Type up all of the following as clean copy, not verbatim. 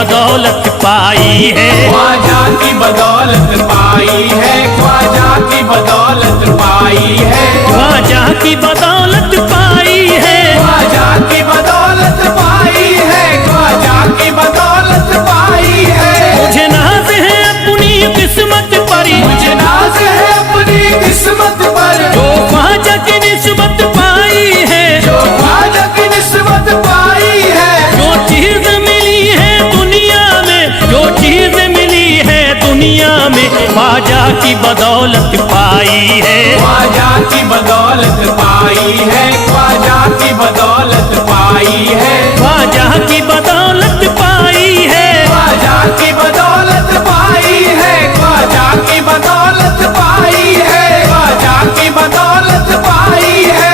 बदौलत पाई है, ख्वाजा की बदौलत पाई है, ख्वाजा की बदौलत पाई है, ख्वाजा की बदौलत पाई है, ख्वाजा की बदौलत पाई है, ख्वाजा की बदौलत पाई है। मुझे नाज है अपनी किस्मत पर, मुझे नाज है अपनी किस्मत पर, जो ख्वाजा की निस्बत पाई है, जो ख्वाजा की निस्बत पाई है। जो चीज मिली है दुनिया में, जो चीज मिली है दुनिया में, ख्वाजा की बदौलत पाई है, ख्वाजा की बदौलत पाई है, ख्वाजा की बदौलत पाई है, ख्वाजा की बदौलत पाई है, ख्वाजा की बदौलत पाई है, ख्वाजा की बदौलत पाई है, ख्वाजा की बदौलत पाई है।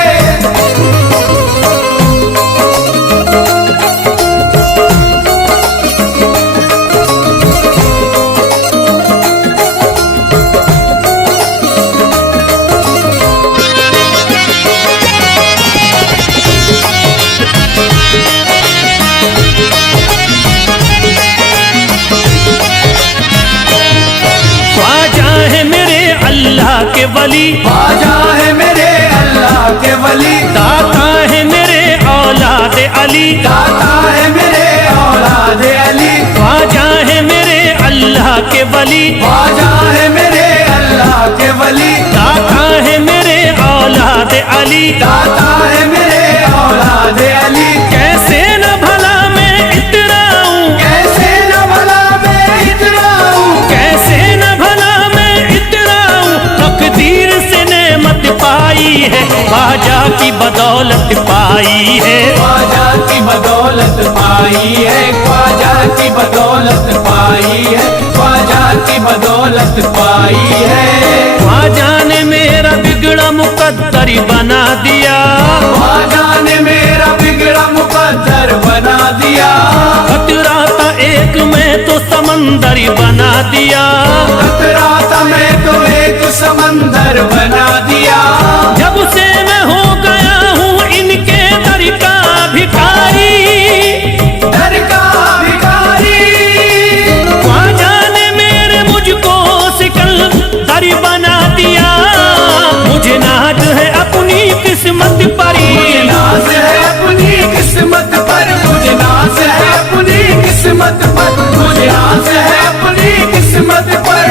ख्वाजा है मेरे अल्लाह के वली, ख्वाजा है मेरे अल्लाह के वली, दाता है मेरे औलाद अली, दाता है मेरे औलाद अली, ख्वाजा है मेरे अल्लाह के वली, ख्वाजा है मेरे अल्लाह के वली, दाता है मेरे औलाद अली, दाता है मेरे औलाद अली। कैसे न भला मैं इतराऊं, कैसे न भला मैं इतराऊं, कैसे न भला मैं इतराऊं, तकदीर से नेमत पाई है, ख्वाजा की बदौलत पाई है, ख्वाजा की बदौलत पाई है, ख्वाजा की बदौलत पाई है, ख्वाजा की बदौलत पाई है। ख्वाजा ने मेरा बिगड़ा मुकद्दर बना दिया, ख्वाजा ने मेरा बिगड़ा मुकद्दर बना दिया, खतरा था एक में तो समंदर बना दिया, खतरा था मैं तो एक समंदर बना दिया। जब से मैं हो गया हूँ इनके दर का भिखारी, दर का भिखारी, ख्वाजा ने मेरे मुझको सिकंदर बना दिया, मुझे नाज है अपनी किस्मत पर, मुझे नाज है अपनी किस्मत पर, मुझे नाज है अपनी किस्मत पर, मुझे नाज है अपनी किस्मत पर।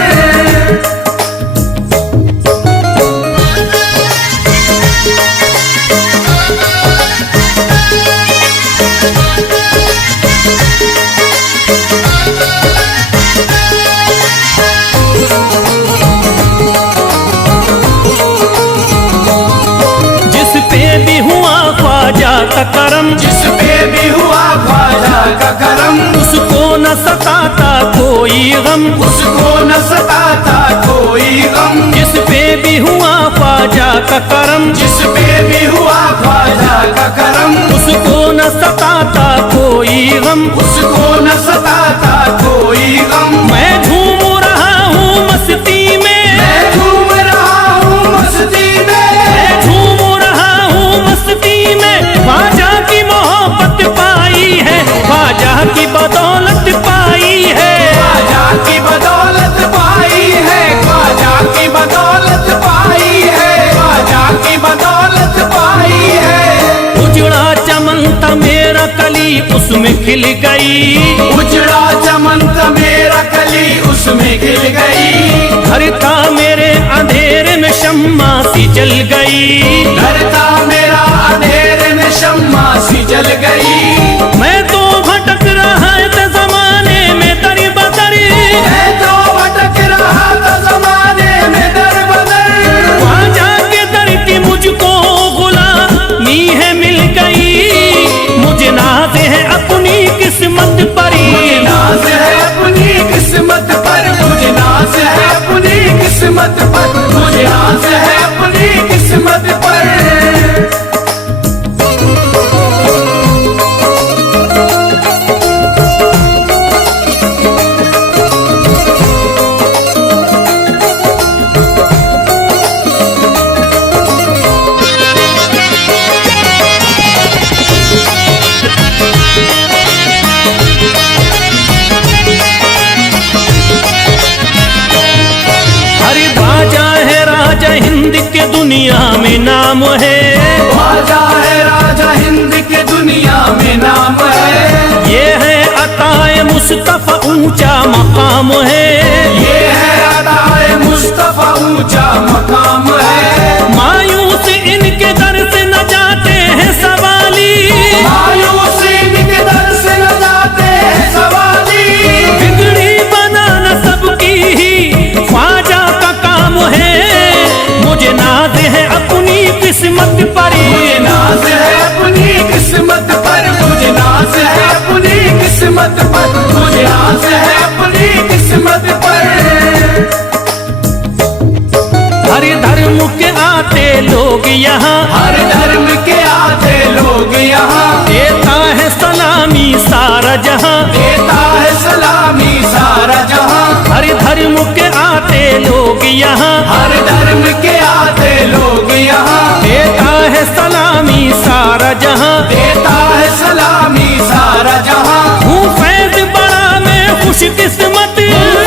जिस पे भी हुआ ख्वाजा का करम, जिस पे भी हुआ ख्वाजा का करम, उसको न सताता कोई गम, उसको न सताता कोई गम। जिस पे भी हुआ ख्वाजा का करम, जिस पे भी हुआ ख्वाजा का करम, उसको न सताता कोई गम, उसको न सताता कोई गम। मैं झूम रहा हूँ मस्ती में, मैं झूम रहा हूँ मस्ती में, मैं झूम रहा हूँ मस्ती में, ख्वाजा की मोहब्बत पाई है, ख्वाजा की बदौलत पाई है, ख्वाजा की बदौलत पाई है, ख्वाजा की बदौलत पाई है, ख्वाजा की बदौलत पाई है। उजड़ा चमन था मेरा कली उसमें खिल गई, उजड़ा चमन था मेरा कली उसमें खिल गई, घर था मेरे अंधेरे में शम्मा सी जल गई, घर था मेरा अंधेरे में शम्मा सी जल गई। मैं तो भटक रहा था जमाने में दर बदर, मैं तो भटक रहा था जमाने में दर बदर, ख्वाजा के दर की मुझको गुलामी है मिल गई, मुझे नाज है अपनी किस्मत पर, मुझे नाज है अपनी किस्मत पर, मुझे नाज ऊंचा मकाम है, ये है अदाए मुस्तफा ऊंचा मकाम है। मायूस इनके दर से न जाते हैं सवाली, मायूस इनके दर से न जाते हैं सवाली। बिगड़ी बनाना सबकी ही ख्वाजा का काम है, मुझे नाज है अपनी किस्मत पर, मुझे नाज है अपनी किस्मत पर, मुझे नाज है अपनी किस्मत पर, मुझे नाज है अपनी किस्मत पर। हर धर्म के आते लोग यहाँ, हर धर्म के आते लोग यहाँ, देता है सलामी सारा जहाँ, देता है सलामी सारा जहाँ। हर धर्म के आते लोग यहाँ, हर धर्म के आते लोग यहाँ, देता है सलामी सारा जहाँ, देता है सलामी सारा जहाँ। हूँ फैज बड़ा मैं खुशकिस्मत,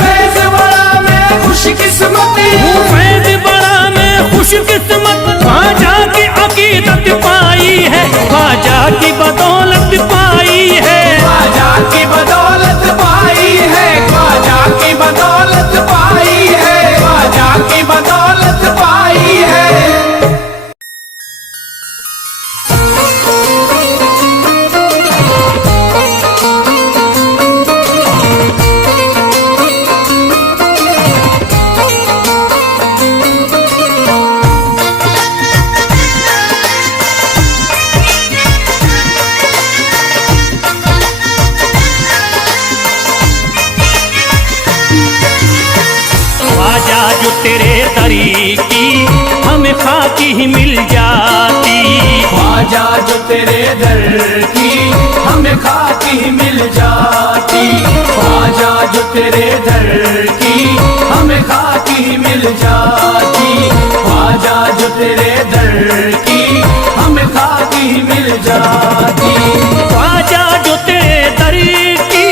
फैज़ बड़ा मैं खुशकिस्मत, हूँ फैज बड़ा मैं खुशकिस्मत, ख्वाजा की अकीदत पाई है, ख्वाजा की बदौलत पाई है, ख्वाजा की बदौलत पाई है, ख्वाजा की बदौलत पाई है, ख्वाजा की बदौलत पाई है। ख्वाजा जो तेरे दरी की हमें खाकी ही मिल जाती, ख्वाजा जो तेरे दर की हमें खाकी मिल जाती, ख्वाजा जो तेरे दर की हमें खाकी मिल जाती, ख्वाजा जो तेरे दर की हमें खाकी मिल जाती। ख्वाजा जो तेरे दरी की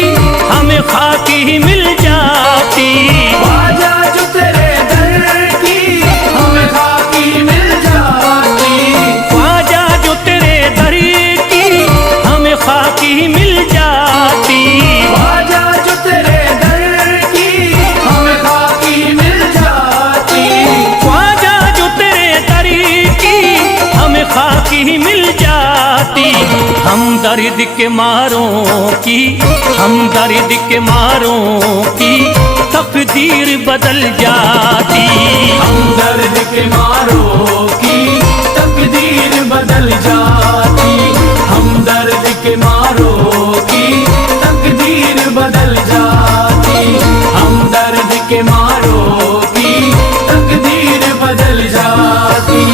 हमें खाकी ही मिल जाती, ख्वाजा जो तेरे दर की हमें खाकी मिल जाती, ख्वाजा जो तेरे दरी की हमें खाकी ही मिल जाती, ख्वाजा जो तेरे दर की हमें खाकी मिल जाती, ख्वाजा जो तेरे दरी की हमें खाकी ही मिल जाती। हम दर्द के मारों की, हम दर्द के मारों की तकदीर बदल जाती, हम दर्द के मारों की तकदीर बदल जाती, हम दर्द के मारों की तकदीर बदल जाती, हम दर्द के मारों की तकदीर बदल जाती।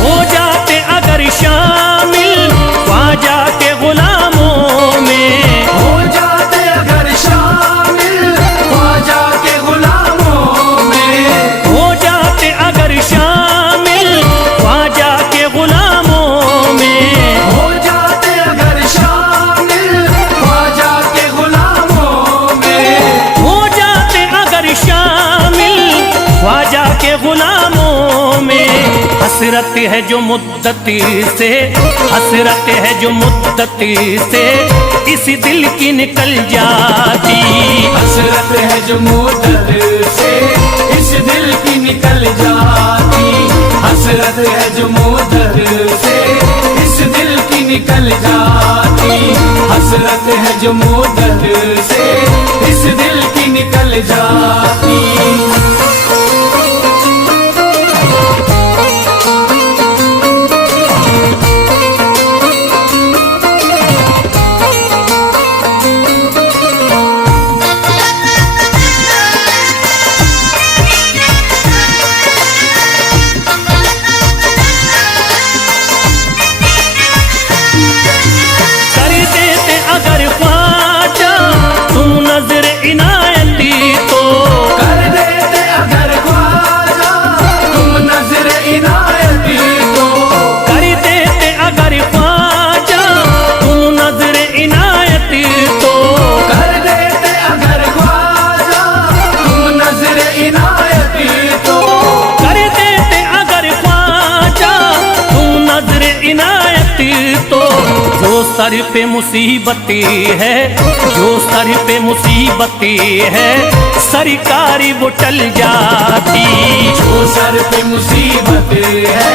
हो जाते अगर शामिल ख्वाजा के गुलामों में, हो जाते अगर शामिल ख्वाजा के गुलामों में, हो जाते अगर शामिल ख्वाजा के गुलामों में, हो जाते अगर शामिल ख्वाजा के गुलामों में, हो जाते अगर शामिल ख्वाजा के गुलामों में। हसरत है जो मुद्दती से, हसरत है जो मुद्दती से इस दिल की निकल जाती, हसरत है जो मुद्दत से इस दिल की निकल जाती, हसरत है जो मुद्दत से इस दिल की निकल जाती, हसरत है जो मुद्दत से इस दिल की निकल जाती। कर देते अगर ख्वाजा तुम नजर इनायती तो, जो सर पे मुसीबतें है, जो सर पे मुसीबतें है, सरकारी वो टल जाती। जो सर पे मुसीबतें है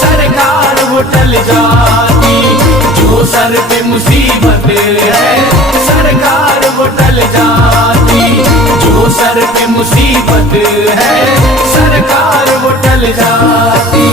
सरकार वो टल जाती। जो सर पे मुसीबतें है सरकार वो टल जाती। जो सर पे मुसीबत है सरकार वो टल जाती।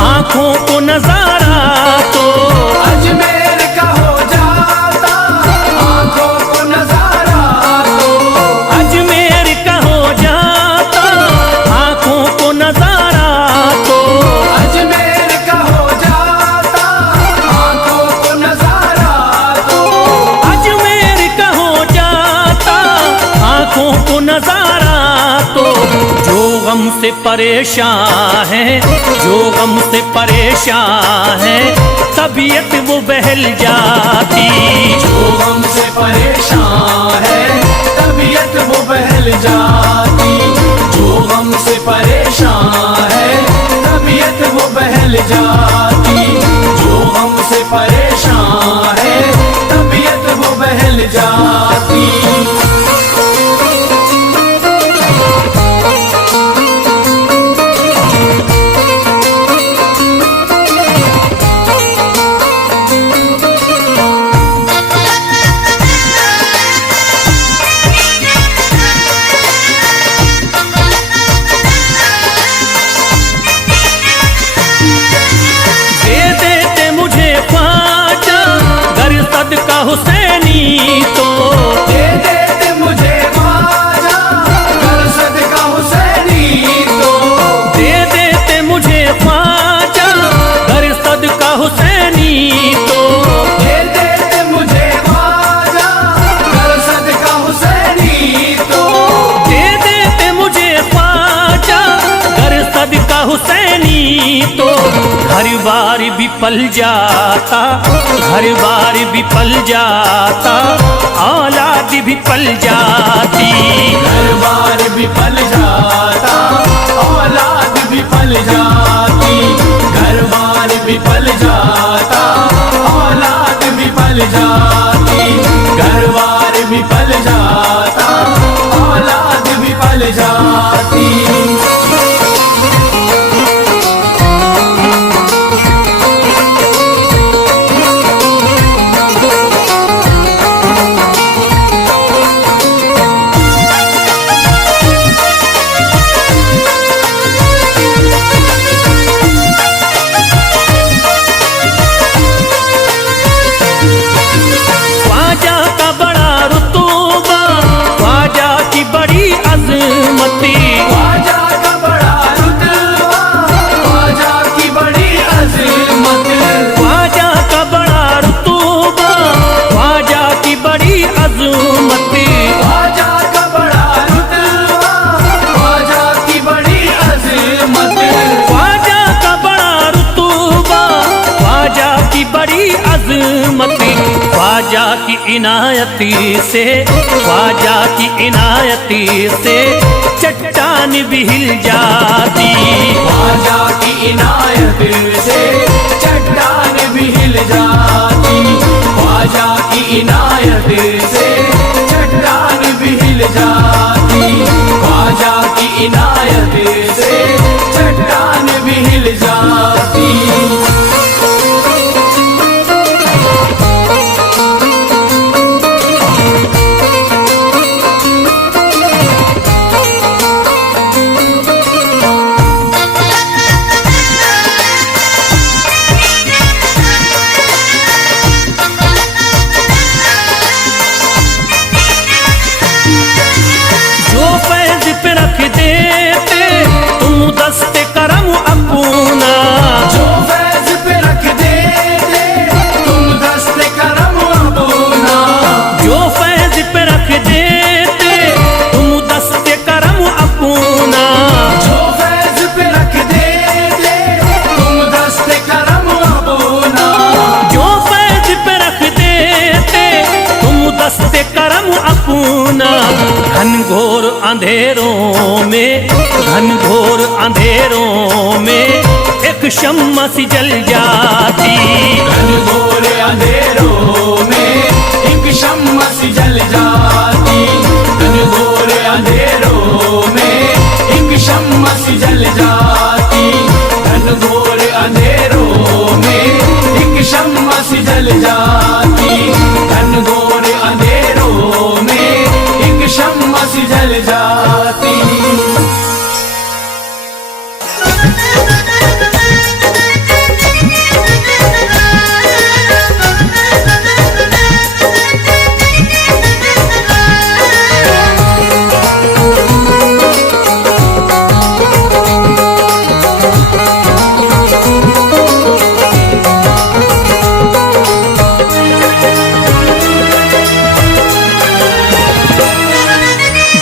आँखों को नजारा तो अजमेर का हो जाता, आँखों को नजारा तो अजमेर का हो जाता, आँखों को नजारा तो अजमेर का हो जाता, आँखों को नजारा तो अजमेर का हो जाता, आँखों को नजारा तो। जो गम से परेशान है, जो गम से परेशान है, तबीयत वो बहल जाती। जो गम से परेशान है तबीयत वो बहल जाती। जो गम से परेशान है तबीयत वो बहल जाती। जो गम से परेशान है तबीयत वो बहल जाती। सदका हुसैनी तो दे देते मुझे ख्वाजा कर सदका हुसैनी तो। दे देते मुझे ख्वाजा कर सदका हुसैनी तो। दे देते मुझे ख्वाजा कर सदका हुसैनी तो। दे देते मुझे ख्वाजा कर सदका हुसैनी तो। घर बार भी पल जाता, घर बार भी पल जाता, औलाद भी पल जाती। घर बार भी पल जाता, औलाद भी पल जाती। घर बार भी पल जाता, औलाद भी पल जाती। घर बार भी पल जाता, औलाद भी पल जाती। ख्वाजा की इनायती से, ख्वाजा की इनायती से चट्टान भी हिल जाती। ख्वाजा की इनायत से चट्टान भी हिल जाती। ख्वाजा की इनायत से चट्टान भी हिल जाती। ख्वाजा की इनायत से चट्टान भी हिल जाती। अंधेरों में, घनघोर अंधेरों में एक शम्मा सी जल जाती। घनघोर अंधेरों में एक शम्मा सी जल जाती। घनघोर अंधेरों में एक शम्मा सी जल जाती। घनघोर अंधेरों में एक शम्मा सी जल जाती। घनघोर अंधेरों में एक शम्मा सी जल जाती।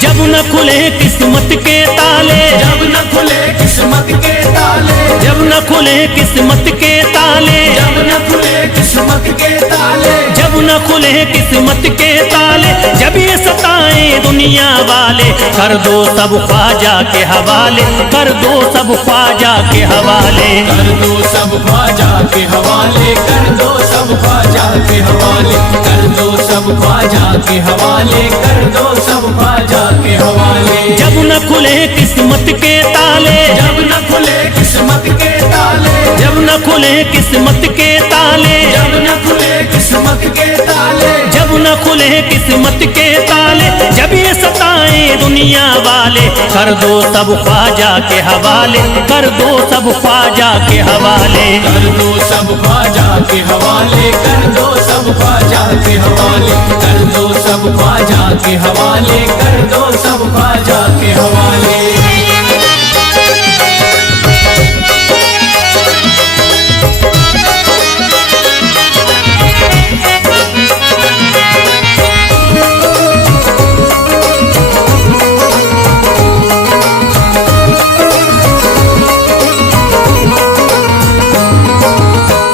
जब न खुले किस्मत के ताले, जब न खुले किस्मत के ताले, जब न खुले किस्मत के ताले, जब न खुले किस्मत के ताले, जब न खुले किस्मत के ताले, जब ये सताएं दुनिया वाले, कर दो सब ख्वाजा के हवाले, कर दो सब ख्वाजा के हवाले। कर दो सब ख्वाजा के हवाले, कर दो सब ख्वाजा के हवाले, कर दो सब ख्वाजा के हवाले, कर दो सब ख्वाजा के हवाले। जब न खुले किस्मत के ताले, जब न खुले किस्मत के ताले, जब न खुले किस्मत के ताले, जब न खुले किस्मत के ताले, जब न खुले किस्मत के ताले, जब ये सताएं दुनिया वाले, कर दो सब ख्वाजा के हवाले, कर दो सब ख्वाजा के हवाले। कर दो सब ख्वाजा के हवाले, कर दो सब ख्वाजा के हवाले, कर दो सब ख्वाजा के हवाले, कर दो सब ख्वाजा के हवाले।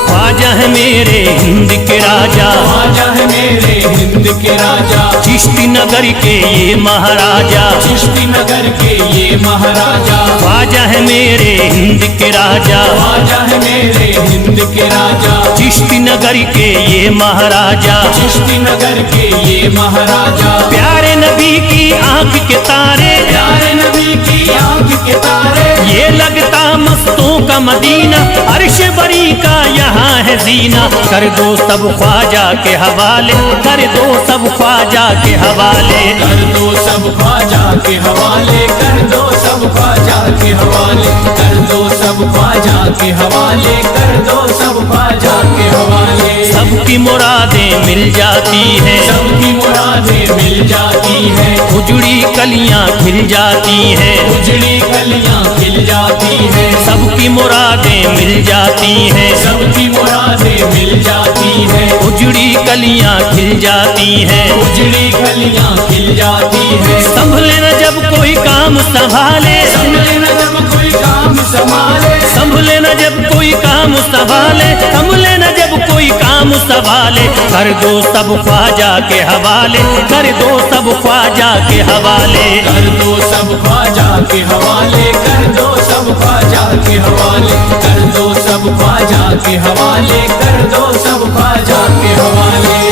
ख्वाजा है मेरे हिंद के राजा, ख्वाजा है मेरे हिंद के राजा, चिश्ती नगर के ये महाराजा, चिश्ती नगर के ये महाराजा। ख्वाजा है मेरे हिंद के राजा, ख्वाजा है मेरे हिंद के राजा, चिश्ती नगर के ये महाराजा, चिश्ती नगर के ये महाराजा। प्यारे नबी की आंख के तारे, प्यारे नबी की आंख के तारे, ये लगता मस्तों का मदीना, अर्श बरी का यहाँ है जीना। कर दो सब ख्वाजा के हवाले, कर दो सब ख्वाजा के हवाले। कर दो सब ख्वाजा के हवाले, कर दो सब ख्वाजा के हवाले, कर दो सब ख्वाजा के हवाले, कर दो सब ख्वाजा के हवाले। सबकी मुरादें मिल जाती हैं, सबकी मुरादें मिल जाती हैं, उजड़ी कलियां खिल जाती हैं, उजड़ी कलियां खिल जाती हैं। सबकी मुरादें मिल जाती हैं, सबकी मुरादें मिल जाती हैं, उजड़ी कलियां खिल जाती हैं। उजड़ी कलियां खिल जाती हैं। संभले न जब कोई काम संभाले, संभले न जब कोई काम संभाले, संभले न जब कोई काम संभाले, संभले न जब कोई काम संभाले। कर दो सब ख्वाजा के हवाले, कर दो सब ख्वाजा के हवाले। कर दो सब ख्वाजा के हवाले, कर दो सब ख्वाजा के हवाले, कर दो सब ख्वाजा के हवाले, कर दो सब ख्वाजा के हवाले।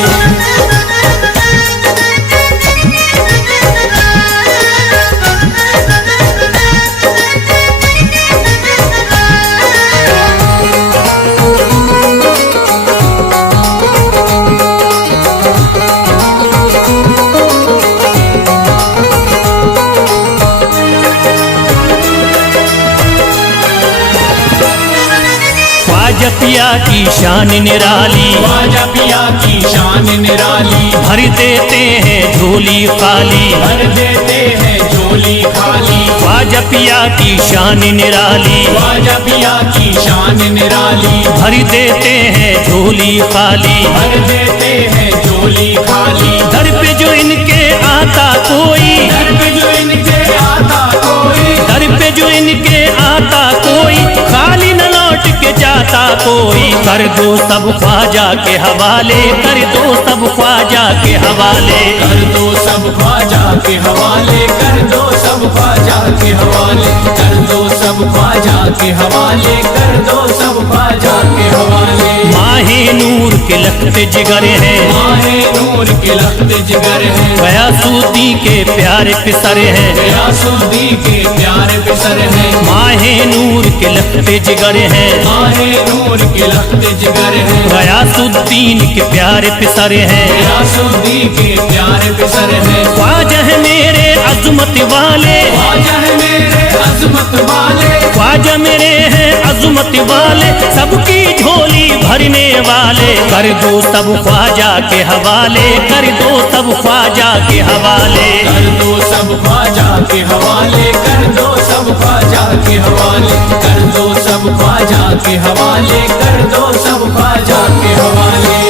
ख्वाजा पिया की शान निराली, ख्वाजा पिया की शान निराली, भर देते हैं झोली खाली, भर देते हैं झोली खाली। ख्वाजा पिया की शान निराली, ख्वाजा पिया की शान निराली, भर देते हैं झोली खाली, भर देते हैं झोली खाली। दर पे जो इनके आता कोई, दर पे जो इनके आता कोई, दर पे जो इनके आता कोई, खाली न लौट के जाता कोई, कर दो सब ख्वाजा के हवाले, कर दो सब ख्वाजा के हवाले। कर दो सब ख्वाजा के हवाले, कर दो सब ख्वाजा के हवाले, कर दो सब ख्वाजा के हवाले, कर दो सब ख्वाजा के हवाले। माहे नूर के लखते जिगर है, माहे नूर के लखते जिगर है, गयासुद्दीन के प्यारे पिसर है, गयासुद्दीन के प्यारे पिसर है। माहे नूर के लखते जिगर है, माहे नूर के लखते जिगर है, गयासुद्दीन के प्यारे पिसर है, गयासुद्दीन के प्यारे पिसर है। ख्वाजा है मेरे अज़मत वाले, ख्वाजा है मेरे अज़मत वाले, ख्वाजा मेरे हैं अज़मत वाले, सबकी झोली भरने वाले। कर दो सब ख्वाजा के हवाले, कर दो सब ख्वाजा के हवाले। कर दो सब ख्वाजा के हवाले, कर दो सब ख्वाजा के हवाले, कर दो सब ख्वाजा के हवाले, कर दो सब ख्वाजा के हवाले।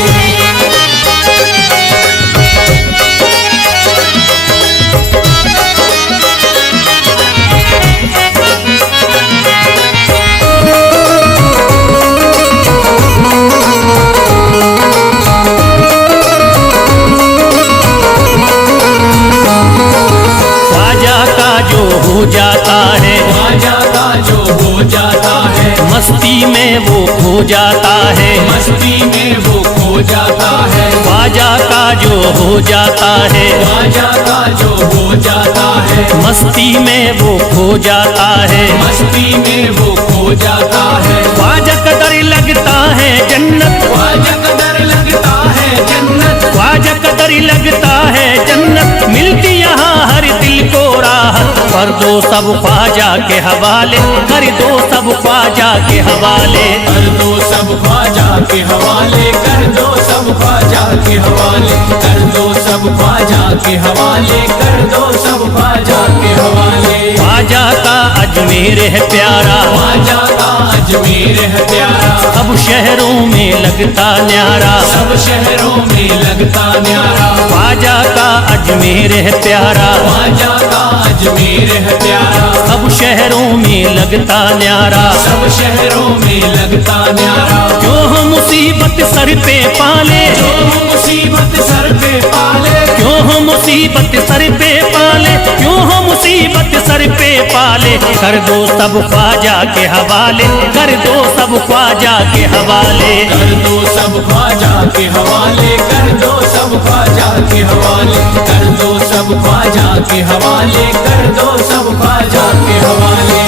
हो जाता है, ख्वाजा का जो हो जाता है, मस्ती में वो खो जाता है, मस्ती में वो खो जाता है। ख्वाजा का जो हो जाता है, ख्वाजा का जो हो जाता है, मस्ती में वो खो जाता है, मस्ती में वो खो जाता है। ख्वाजा कदर लगता है जन्नत, ख्वाजा कदर लगता है जन्नत, ख्वाजा कदर लगता है जन्नत, मिलती यहाँ हर दिल को राहत। कर दो सब ख्वाजा के हवाले, कर दो सब ख्वाजा के हवाले। कर दो सब ख्वाजा के हवाले, कर दो सब ख्वाजा के हवाले, कर दो सब ख्वाजा के हवाले, कर दो सब ख्वाजा के हवाले। ख्वाजा का अजमेर है प्यारा, ख्वाजा का अजमेर है प्यारा, सब शहरों में लगता न्यारा, सब शहरों में लगता न्यारा। ख्वाजा का अजमेर है प्यारा, ख्वाजा का अजमेर है प्यारा, सब शहरों में लगता न्यारा, सब शहरों में लगता न्यारा। जो हम मुसीबत सर पे पाले, जो मुसीबत सर पे पाले, क्यों हम मुसीबत सर पे पाले, क्यों हम मुसीबत सर पे पाले। कर दो सब ख्वाजा के हवाले, कर दो सब ख्वाजा के हवाले। कर दो सब ख्वाजा के हवाले, कर दो सब ख्वाजा के हवाले, कर दो सब ख्वाजा के हवाले, कर दो सब ख्वाजा के हवाले।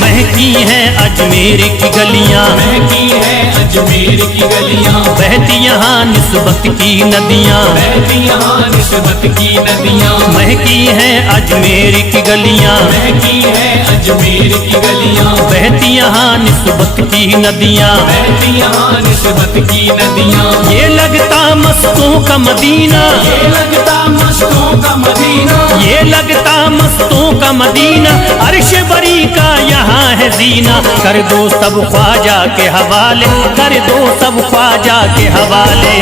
महकी हैं अजमेर की गलियां, महकी है अजमेर की गलियां, बहती यहाँ निस्बत की नदियाँ, बहती यहाँ निस्बत की नदियां। महकी हैं अजमेर की गलियां, महकी है अजमेर की गलियां, बहती यहाँ निस्बत की नदियाँ। बहती यहाँ निस्बत की नदियां। ये लगता मस्तों का मदीना, ये लगता मस्तों का मदीना, ये लगता मस्तों का मदीना, अर्श बरी का यहाँ है जीना। कर दो सब ख्वाजा के हवाले, कर दो सब ख्वाजा के हवाले।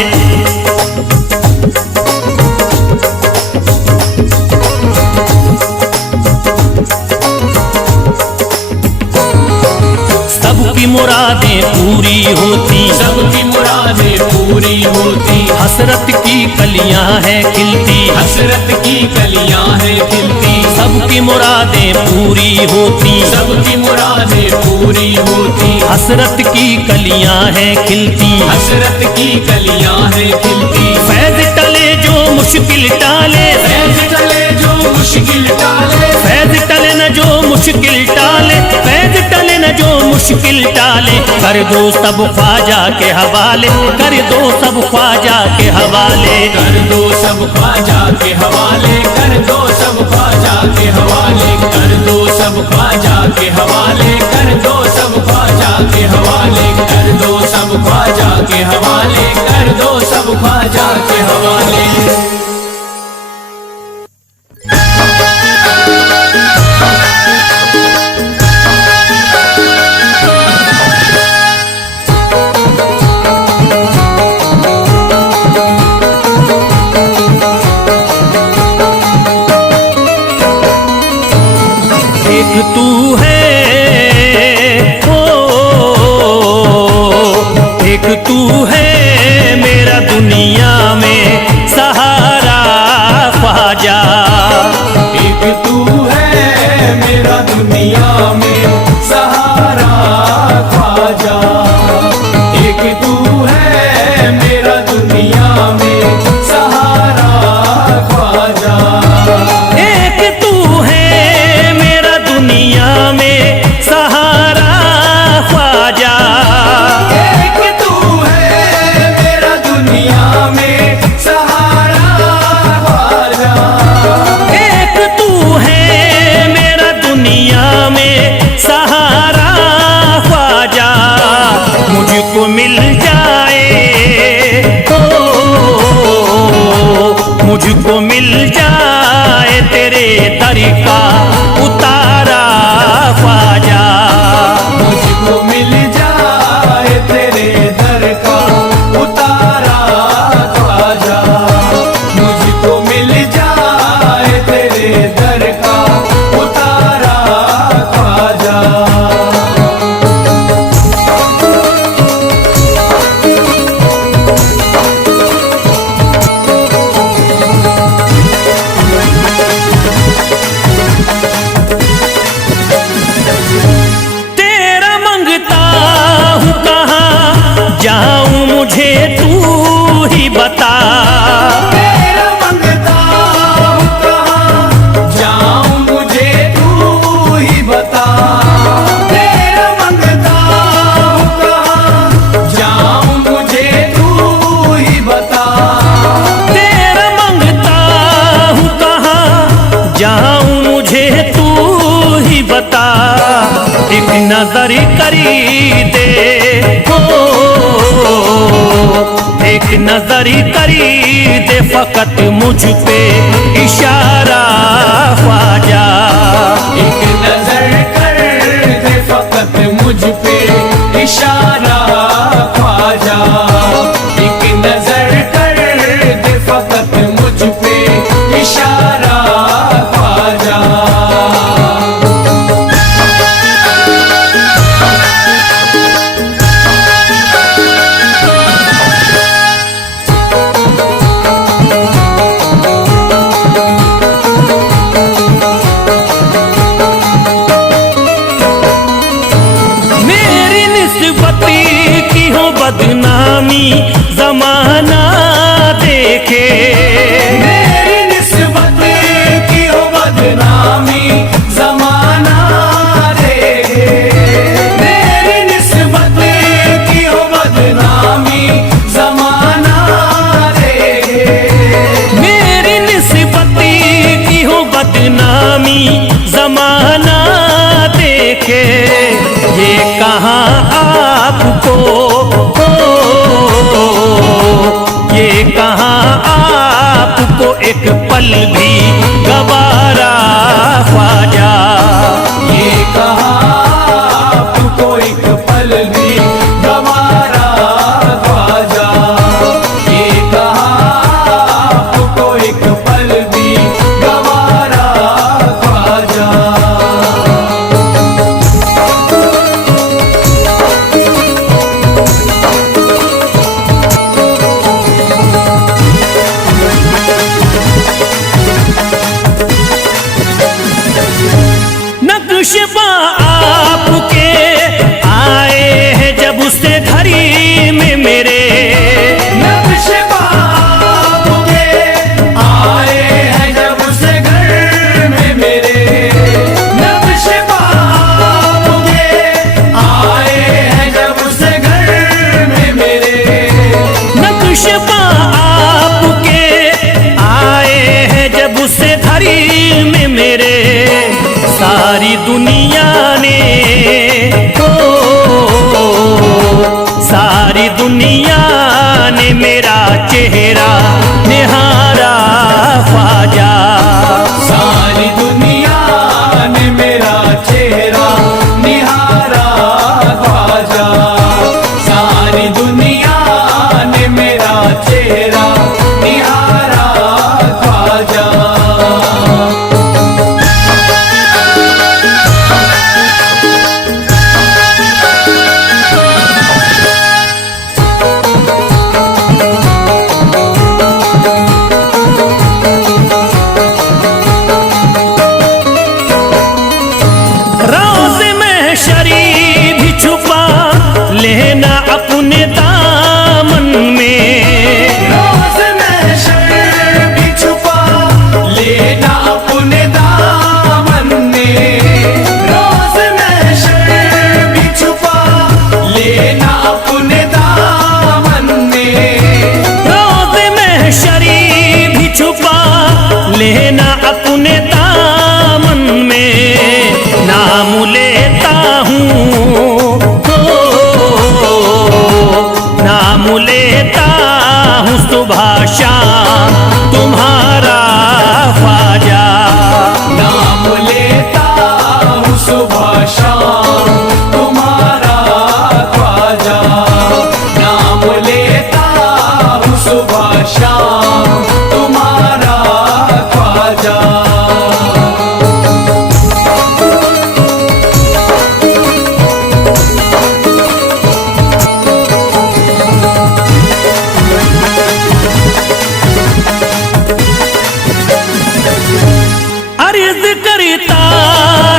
सबकी मुरादें पूरी होती, सबकी मुरादें पूरी होती, हसरत की कलियां हैं खिलती, हसरत की कलियां हैं खिलती। सबकी मुरादें पूरी होती, सबकी मुरादें पूरी होती, हसरत की कलियां हैं खिलती, हसरत की कलियां हैं खिलती। फैज टले जो मुश्किल टाले, फैज टले जो मुश्किल टाले, फैज टले न जो मुश्किल टाले, फैज टले न जो मुश्किल टाले। कर दो सब ख्वाजा के हवाले, कर दो सब ख्वाजा के हवाले। कर दो सब ख्वाजा के हवाले, कर दो सब ख्वाजा के हवाले, कर दो सब ख्वाजा के हवाले, कर दो सब ख्वाजा के हवाले, कर दो सब ख्वाजा के हवाले, कर दो सब ख्वाजा ख्वाजा के हवाले। एक तू है ओ, एक तू है मेरा दुनिया में सहारा ख्वाजा। एक तू है मेरा दुनिया में सहारा ख्वाजा। एक तू है मेरा दुनिया में सहारा ख्वाजा। एक तू है मेरा दुनिया में सहारा ख्वाजा। एक तू है मेरा दुनिया में सहारा ख्वाजा। एक तू है मेरा दुनिया में सहारा ख्वाजा। मुझको मिल जाए ओ, मुझको मिल जाए तेरे दर का उतारा ख्वाजा। मुझको मिल जाए तेरे दर का उतारा ख्वाजा। मुझको मिल जाए तेरे दर का उतारा ख्वाजा। तेरा मंगता हूँ कहाँ जाऊँ मुझे तू ही बता। तेरा मंगता हूँ कहाँ जाऊँ मुझे तू ही बता। तेरा मंगता हूँ कहाँ जाऊँ मुझे तू ही बता। तेरा मंगता हूँ कहाँ जाऊँ मुझे तू ही बता। एक नजर करी दे हो, एक नजर करी दे फकत मुझ पे इशारा ख्वाजा। एक नजर कर दे फकत मुझ पे इशारा ख्वाजा। एक नजर कर दे फकत मुझ पे इशारा ख्वाजा। मेरी निस्बती की हो बदनामी जमाना देखे। मेरी निस्बत की हो बदनामी जमाना देखे। मेरी निस्बत की हो बदनामी जमाना देखे। मेरी निस्बती की हो बदनामी जमाना देखे। ये कहाँ आपको हो, ये कहाँ आपको एक पल भी गवारा ख्वाजा। ये कहाँ आपको एक पल भी गवारा ख्वाजा। ये कहाँ आपको एक पल भी गवारा ख्वाजा। नक्शबा आपके आए हैं जब से घड़ी में मेरे। नक्शबा आपके आए हैं जब से घर में मेरे। नक्शबा आपके आए हैं जब से घर में मेरे। नक्शबा आपके आए हैं जब से घड़ी में मेरे। सारी दुनिया ने ओ, सारी दुनिया ने मेरा चेहरा अर्ज करता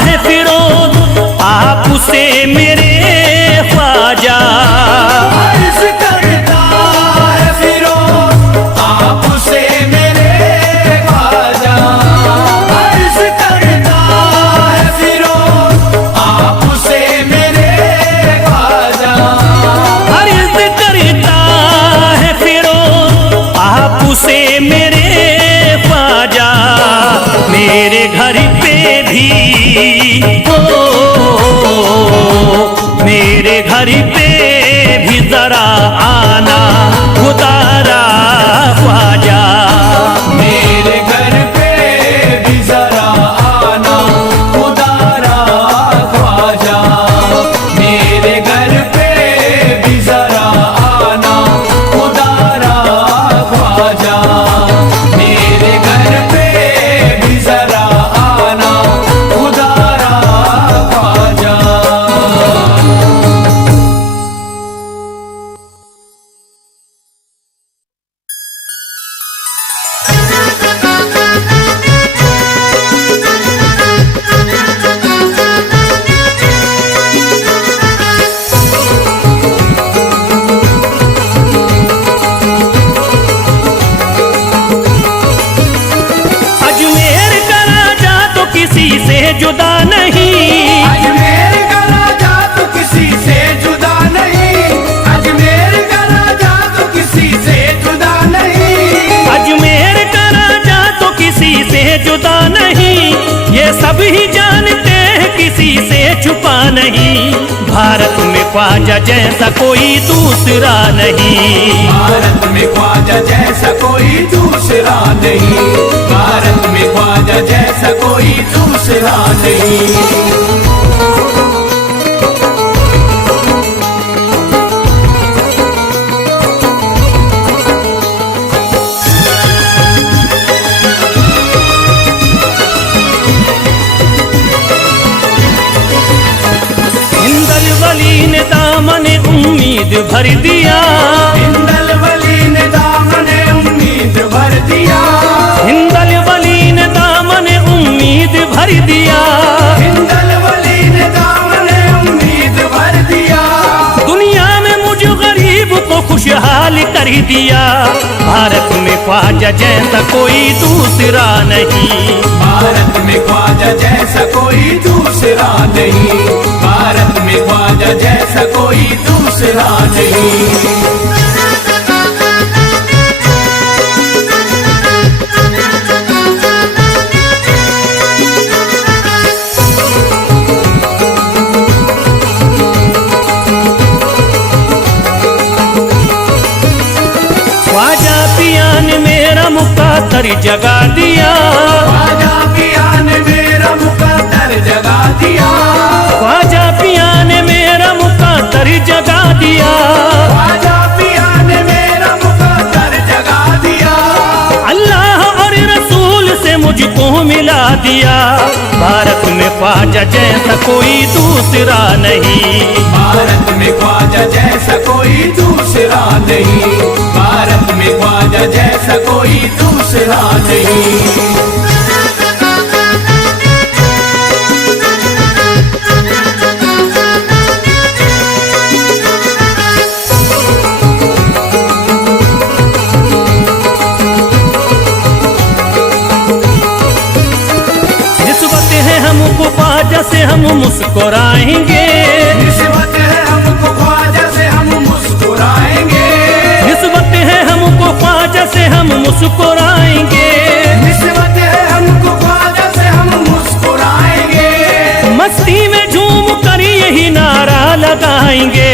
है फिरोज आपसे मेरे ख्वाजा, अर्ज करता है फिरोज आपसे मेरे ख्वाजा, अर्ज करता है फिरोज आपसे मेरे ख्वाजा, अर्ज करता है फिरोज आपसे मेरे ख्वाजा, मेरे घर पे भी मेरे घर पे भी जरा आना खुदारा ख्वाजा, मेरे घर पे भी जरा आना खुदारा ख्वाजा, मेरे घर पे भी जरा आना खुदारा ख्वाजा, मेरे घर पे भी जरा आना खुदारा ख्वाजा। अजमेर का राजा तो किसी से जुदा नहीं, अजमेर का राजा तो किसी से जुदा नहीं, अजमेर का राजा तो किसी से जुदा नहीं, अजमेर का राजा तो किसी से जुदा नहीं, ये सब ही जानते हैं किसी से छुपा नहीं, भारत में ख्वाजा जैसा कोई दूसरा नहीं, भारत में ख्वाजा जैसा कोई दूसरा नहीं, भारत में ख्वाजा जैसा कोई दूसरा नहीं। हिंदल वली ने दामन उम्मीद भर दिया, हिंदल वली ने दामन उम्मीद भर दिया, हिंदल वली ने दामन उम्मीद भर दिया, हिंदल वली ने दामन उम्मीद भर दिया, दुनिया में मुझ गरीब को खुशहाल कर दिया, भारत में ख्वाजा जैसा कोई दूसरा नहीं, भारत में ख्वाजा जैसा कोई दूसरा नहीं, भारत में ख्वाजा जैसा कोई दूसरा नहीं। ख्वाजा पिया ने मेरा मुकद्दर जगा दिया, ख्वाजा पिया ने मेरा मुकद्दर जगा दिया, ख्वाजा पिया ने मेरा मुकद्दर जगा दिया, ख्वाजा पिया ने मेरा मुकद्दर जगा दिया, अल्लाह और रसूल से मुझको मिला दिया, भारत में ख्वाजा जैसा कोई दूसरा नहीं, भारत में ख्वाजा जैसा कोई दूसरा नहीं, भारत में ख्वाजा जैसा कोई दूसरा नहीं। निस्बत है हमको ख्वाजा से हम मुस्कुराएंगे, निस्बत है हमको ख्वाजा से हम मुस्कुराएंगे, निस्बत है हमको ख्वाजा से हम मुस्कुराएंगे, निस्बत है हमको ख्वाजा से हम मुस्कुराएंगे, मस्ती में झूम कर यही नारा लगाएंगे,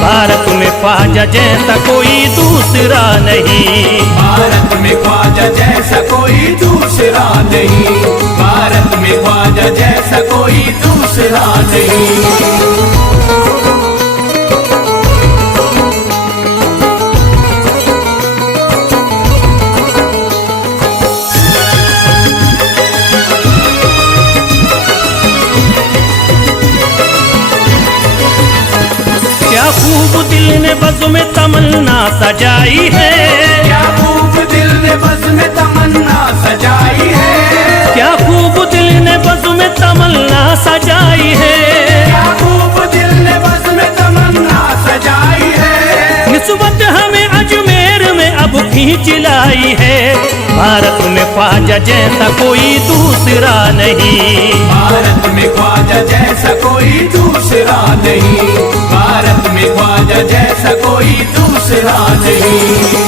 भारत में ख्वाजा जैसा कोई दूसरा नहीं, भारत में ख्वाजा जैसा कोई दूसरा नहीं, भारत में ख्वाजा जैसा कोई दूसरा नहीं। क्या खूब दिल ने बज़्म में तमन्ना सजाई है, क्या खूब दिल ने बज़्म में तमन्ना सजाई है, क्या खूब दिल भारत में ख्वाजा जैसा कोई दूसरा नहीं। भारत में ख्वाजा जैसा कोई दूसरा नहीं। भारत में ख्वाजा जैसा कोई दूसरा नहीं।